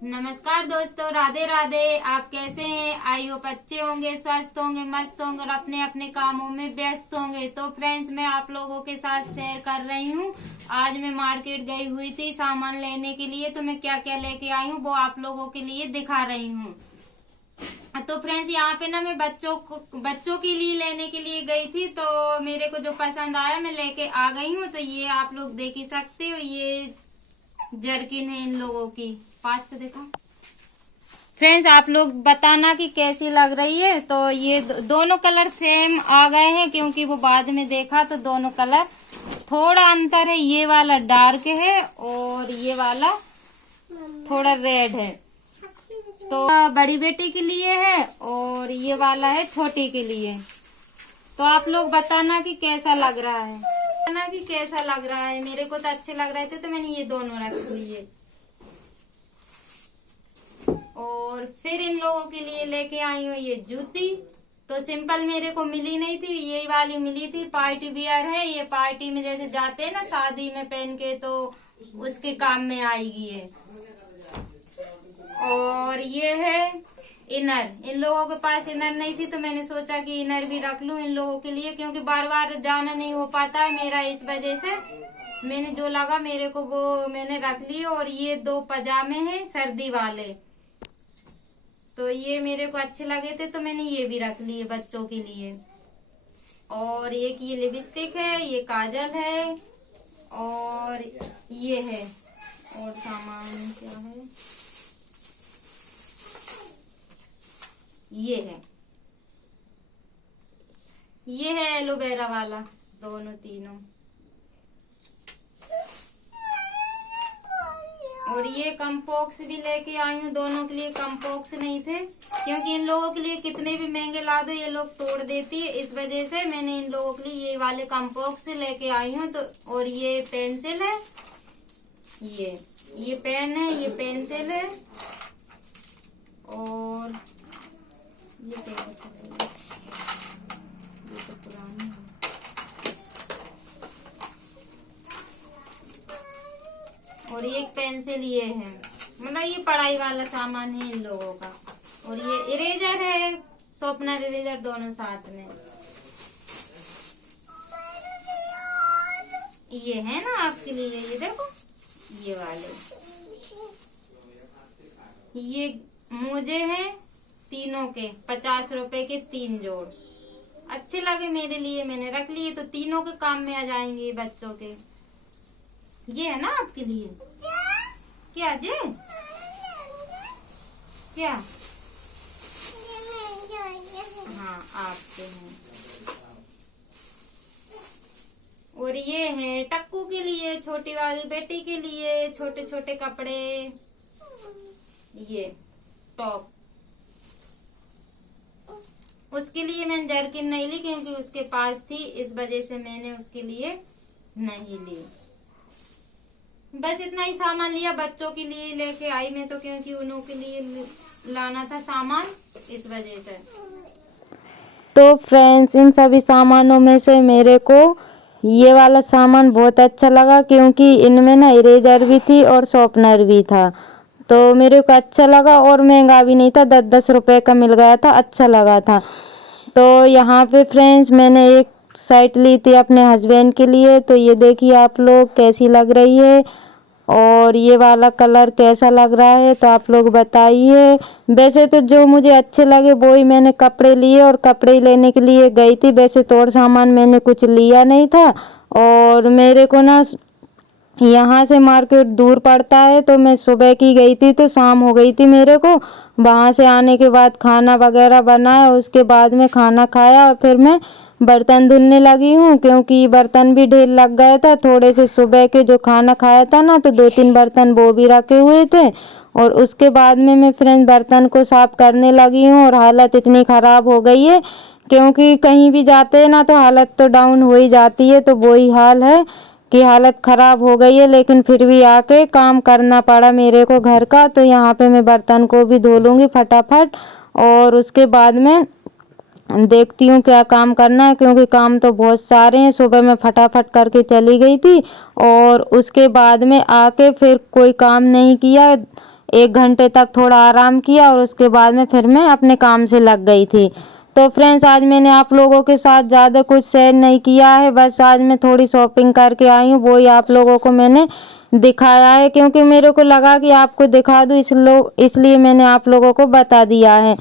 नमस्कार दोस्तों, राधे राधे। आप कैसे हैं? आई होप अच्छे होंगे, स्वस्थ होंगे, मस्त होंगे और अपने अपने कामों में व्यस्त होंगे। तो फ्रेंड्स, मैं आप लोगों के साथ शेयर कर रही हूँ। आज मैं मार्केट गई हुई थी सामान लेने के लिए, तो मैं क्या क्या लेके आई हूँ वो आप लोगों के लिए दिखा रही हूँ। तो फ्रेंड्स, यहाँ पे ना मैं बच्चों के लिए लेने के लिए गई थी, तो मेरे को जो पसंद आया मैं लेके आ गई हूँ। तो ये आप लोग देख ही सकते हो, ये जर्किन है इन लोगों की। पास से देखो फ्रेंड्स, आप लोग बताना कि कैसी लग रही है। तो ये दोनों कलर सेम आ गए हैं, क्योंकि वो बाद में देखा तो दोनों कलर थोड़ा अंतर है। ये वाला डार्क है और ये वाला थोड़ा रेड है। तो बड़ी बेटी के लिए है और ये वाला है छोटी के लिए। तो आप लोग बताना कि कैसा लग रहा है, बताना कि कैसा लग रहा है। मेरे को तो अच्छे लग रहे थे, तो मैंने ये दोनों रख लिए। और फिर इन लोगों के लिए लेके आई हूँ ये जूती। तो सिंपल मेरे को मिली नहीं थी, यही वाली मिली थी। पार्टी वियर है ये, पार्टी में जैसे जाते हैं ना शादी में पहन के, तो उसके काम में आएगी ये। और ये है इनर। इन लोगों के पास इनर नहीं थी, तो मैंने सोचा कि इनर भी रख लूं इन लोगों के लिए, क्योंकि बार बार जाना नहीं हो पाता है मेरा, इस वजह से मैंने जो लगा मेरे को वो मैंने रख ली। और ये दो पजामे हैं सर्दी वाले, तो ये मेरे को अच्छे लगे थे, तो मैंने ये भी रख लिए बच्चों के लिए। और एक ये लिपस्टिक है, ये काजल है और ये है। और सामान क्या है, ये है एलोवेरा वाला, दोनों तीनों। और ये कम्पोक्स भी लेके आई हूँ, दोनों के लिए कम्पोक्स नहीं थे, क्योंकि इन लोगों के लिए कितने भी महंगे ला दो ये लोग तोड़ देती है। इस वजह से मैंने इन लोगों के लिए ये वाले कम्पोक्स लेके आई हूँ। तो और ये पेंसिल है, ये पेन है, ये पेंसिल है। और ये तो पुरानी है। और एक पेंसिल ये है, मतलब ये पढ़ाई वाला सामान है इन लोगों का। और ये इरेजर है, शॉर्पनर इरेजर दोनों साथ में। ये है ना आपके लिए, ये देखो ये वाले। ये मोजे हैं तीनों के 50 रुपए के 3 जोड़। अच्छे लगे मेरे लिए, मैंने रख लिए। तो तीनों के काम में आ जाएंगे बच्चों के। ये है ना आपके लिए। क्या जे क्या? हाँ, आपके हैं। और ये है टक्कू के लिए, छोटी वाली बेटी के लिए छोटे छोटे कपड़े। ये टॉप, उसके लिए मैंने जर्किन नहीं ली, क्योंकि उसके पास थी, इस वजह से मैंने उसके लिए नहीं ली। बस इतना ही सामान लिया, बच्चों के लिए लेके आई मैं, तो क्योंकि उन्हों के लिए लाना था सामान, इस वजह से। तो फ्रेंड्स, इन सभी सामानों में से मेरे को ये वाला सामान बहुत अच्छा लगा, क्योंकि इनमें ना इरेजर भी थी और शॉर्पनर भी था। तो मेरे को अच्छा लगा और महंगा भी नहीं था, 10-10 रुपए का मिल गया था, अच्छा लगा था। तो यहाँ पे फ्रेंड्स, मैंने एक शर्ट ली थी अपने हस्बैंड के लिए। तो ये देखिए आप लोग कैसी लग रही है और ये वाला कलर कैसा लग रहा है, तो आप लोग बताइए। वैसे तो जो मुझे अच्छे लगे वो ही मैंने कपड़े लिए और कपड़े लेने के लिए गई थी। वैसे तो और सामान मैंने कुछ लिया नहीं था। और मेरे को ना यहाँ से मार्केट दूर पड़ता है, तो मैं सुबह की गई थी तो शाम हो गई थी मेरे को। वहाँ से आने के बाद खाना वगैरह बनाया, उसके बाद में खाना खाया और फिर मैं बर्तन धुलने लगी हूँ, क्योंकि बर्तन भी ढेर लग गया था। थोड़े से सुबह के जो खाना खाया था ना, तो 2-3 बर्तन वो भी रखे हुए थे। और उसके बाद में मैं फ्रेंड्स बर्तन को साफ करने लगी हूँ। और हालत इतनी ख़राब हो गई है, क्योंकि कहीं भी जाते हैं ना तो हालत तो डाउन हो ही जाती है। तो वही हाल है कि हालत ख़राब हो गई है, लेकिन फिर भी आके काम करना पड़ा मेरे को घर का। तो यहाँ पे मैं बर्तन को भी धो लूँगी फटाफट, और उसके बाद में देखती हूँ क्या काम करना है, क्योंकि काम तो बहुत सारे हैं। सुबह मैं फटाफट करके चली गई थी और उसके बाद में आके फिर कोई काम नहीं किया। 1 घंटे तक थोड़ा आराम किया और उसके बाद में फिर मैं अपने काम से लग गई थी। तो फ्रेंड्स आज मैंने आप लोगों के साथ ज़्यादा कुछ शेयर नहीं किया है, बस आज मैं थोड़ी शॉपिंग करके आई हूँ, वही आप लोगों को मैंने दिखाया है क्योंकि मेरे को लगा कि आपको दिखा दूँ इसलिए मैंने आप लोगों को बता दिया है।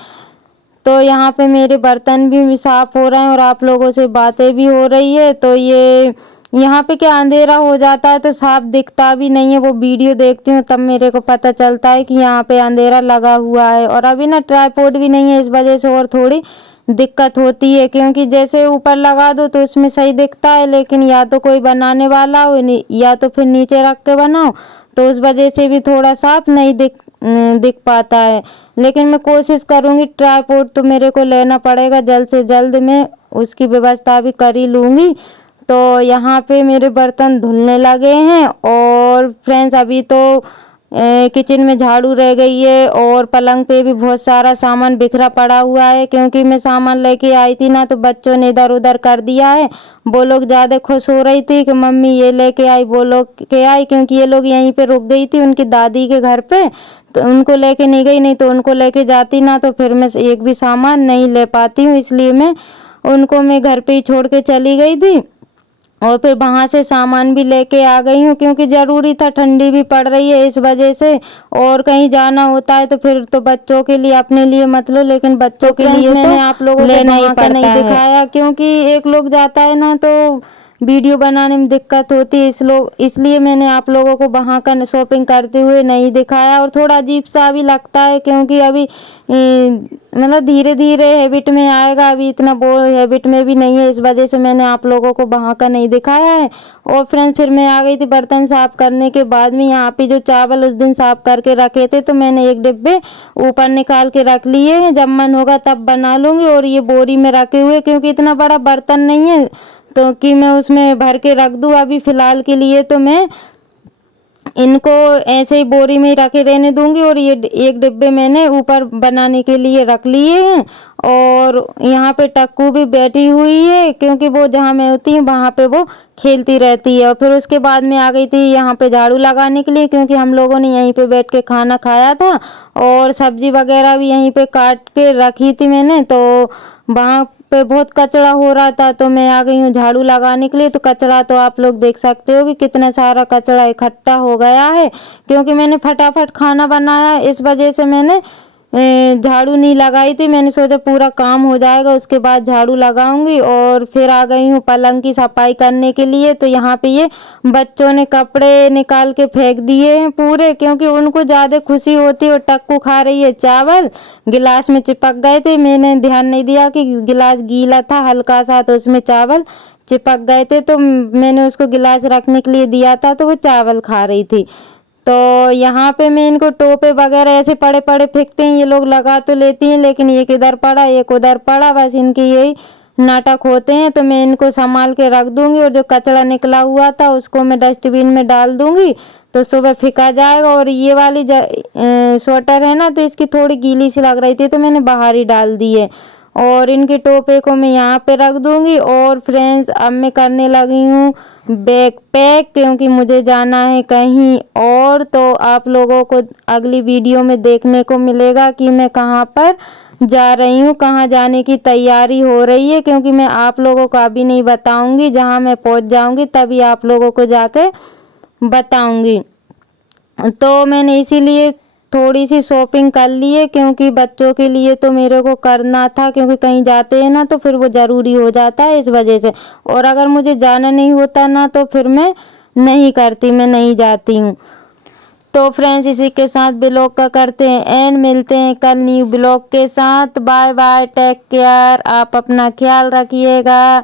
तो यहाँ पे मेरे बर्तन भी साफ़ हो रहे हैं और आप लोगों से बातें भी हो रही है। तो ये यहाँ पे क्या अंधेरा हो जाता है तो साफ दिखता भी नहीं है, वो वीडियो देखती हूँ तब मेरे को पता चलता है कि यहाँ पे अंधेरा लगा हुआ है। और अभी ना ट्राइपॉड भी नहीं है, इस वजह से और थोड़ी दिक्कत होती है क्योंकि जैसे ऊपर लगा दो तो उसमें सही दिखता है, लेकिन या तो कोई बनाने वाला हो या तो फिर नीचे रख के बनाओ तो उस वजह से भी थोड़ा साफ नहीं दिख पाता है। लेकिन मैं कोशिश करूँगी, ट्राइपॉड तो मेरे को लेना पड़ेगा जल्द से जल्द, मैं उसकी व्यवस्था भी कर ही लूँगी। तो यहाँ पे मेरे बर्तन धुलने लगे हैं और फ्रेंड्स अभी तो किचन में झाड़ू रह गई है और पलंग पे भी बहुत सारा सामान बिखरा पड़ा हुआ है क्योंकि मैं सामान लेके आई थी ना, तो बच्चों ने इधर उधर कर दिया है। वो लोग ज़्यादा खुश हो रही थी कि मम्मी ये लेके आई वो लोग के आई, क्योंकि ये लोग यहीं पे रुक गई थी उनकी दादी के घर पे, तो उनको लेके नहीं गई, नहीं तो उनको लेके जाती ना तो फिर मैं एक भी सामान नहीं ले पाती हूँ, इसलिए मैं घर पे ही छोड़ के चली गई थी। और फिर वहाँ से सामान भी लेके आ गई हूँ क्योंकि ज़रूरी था, ठंडी भी पड़ रही है इस वजह से, और कहीं जाना होता है तो फिर तो बच्चों के लिए, अपने लिए मत लो लेकिन बच्चों के लिए तो आप लोगों को लेना ही पड़ता है। दिखाया क्योंकि एक लोग जाता है ना तो वीडियो बनाने में दिक्कत होती है, इसलिए मैंने आप लोगों को वहाँ का शॉपिंग करते हुए नहीं दिखाया। और थोड़ा अजीब सा भी लगता है क्योंकि अभी मतलब धीरे धीरे हैबिट में आएगा, अभी इतना वो हैबिट में भी नहीं है, इस वजह से मैंने आप लोगों को वहाँ का नहीं दिखाया है। और फ्रेंड्स फिर मैं आ गई थी बर्तन साफ करने के बाद में, यहाँ पे जो चावल उस दिन साफ करके रखे थे तो मैंने एक डिब्बे ऊपर निकाल के रख लिए हैं, जब मन होगा तब बना लूँगी। और ये बोरी में रखे हुए क्योंकि इतना बड़ा बर्तन नहीं है तो कि मैं उसमें भर के रख दूँ, अभी फ़िलहाल के लिए तो मैं इनको ऐसे ही बोरी में ही रखे रहने दूंगी। और ये एक डिब्बे मैंने ऊपर बनाने के लिए रख लिए हैं। और यहाँ पे टक्कू भी बैठी हुई है क्योंकि वो जहाँ मैं होती हूँ वहाँ पे वो खेलती रहती है। और फिर उसके बाद में आ गई थी यहाँ पे झाड़ू लगाने के लिए क्योंकि हम लोगों ने यहीं पे बैठ के खाना खाया था और सब्जी वगैरह भी यहीं पे काट के रखी थी मैंने, तो वहाँ पे बहुत कचरा हो रहा था तो मैं आ गई हूँ झाड़ू लगाने के लिए। तो कचरा तो आप लोग देख सकते हो कि कितना सारा कचरा इकट्ठा हो गया है क्योंकि मैंने फटाफट खाना बनाया, इस वजह से मैंने झाड़ू नहीं लगाई थी। मैंने सोचा पूरा काम हो जाएगा उसके बाद झाड़ू लगाऊंगी। और फिर आ गई हूँ पलंग की सफाई करने के लिए। तो यहाँ पे ये बच्चों ने कपड़े निकाल के फेंक दिए हैं पूरे क्योंकि उनको ज़्यादा खुशी होती है। और टक्कू खा रही है चावल, गिलास में चिपक गए थे, मैंने ध्यान नहीं दिया कि गिलास गीला था हल्का सा तो उसमें चावल चिपक गए थे, तो मैंने उसको गिलास रखने के लिए दिया था तो वो चावल खा रही थी। तो यहाँ पे मैं इनको टोपे वगैरह ऐसे पड़े पड़े फेंकते हैं, ये लोग लगा तो लेती हैं लेकिन एक इधर पड़ा एक उधर पड़ा, बस इनके यही नाटक होते हैं। तो मैं इनको संभाल के रख दूंगी और जो कचरा निकला हुआ था उसको मैं डस्टबिन में डाल दूंगी तो सुबह फेंका जाएगा। और ये वाली स्वेटर है ना तो इसकी थोड़ी गीली सी लग रही थी तो मैंने बाहर ही डाल दी है। और इनके टोपे को मैं यहाँ पे रख दूंगी। और फ्रेंड्स अब मैं करने लगी हूँ बैग पैक क्योंकि मुझे जाना है कहीं और। तो आप लोगों को अगली वीडियो में देखने को मिलेगा कि मैं कहाँ पर जा रही हूँ, कहाँ जाने की तैयारी हो रही है, क्योंकि मैं आप लोगों को अभी नहीं बताऊँगी, जहाँ मैं पहुँच जाऊँगी तभी आप लोगों को जाके बताऊँगी। तो मैंने इसीलिए थोड़ी सी शॉपिंग कर ली है क्योंकि बच्चों के लिए तो मेरे को करना था क्योंकि कहीं जाते हैं ना तो फिर वो ज़रूरी हो जाता है इस वजह से। और अगर मुझे जाना नहीं होता ना तो फिर मैं नहीं करती, मैं नहीं जाती हूँ। तो फ्रेंड्स इसी के साथ ब्लॉग का करते हैं एंड, मिलते हैं कल न्यू ब्लॉग के साथ। बाय बाय, टेक केयर, आप अपना ख्याल रखिएगा।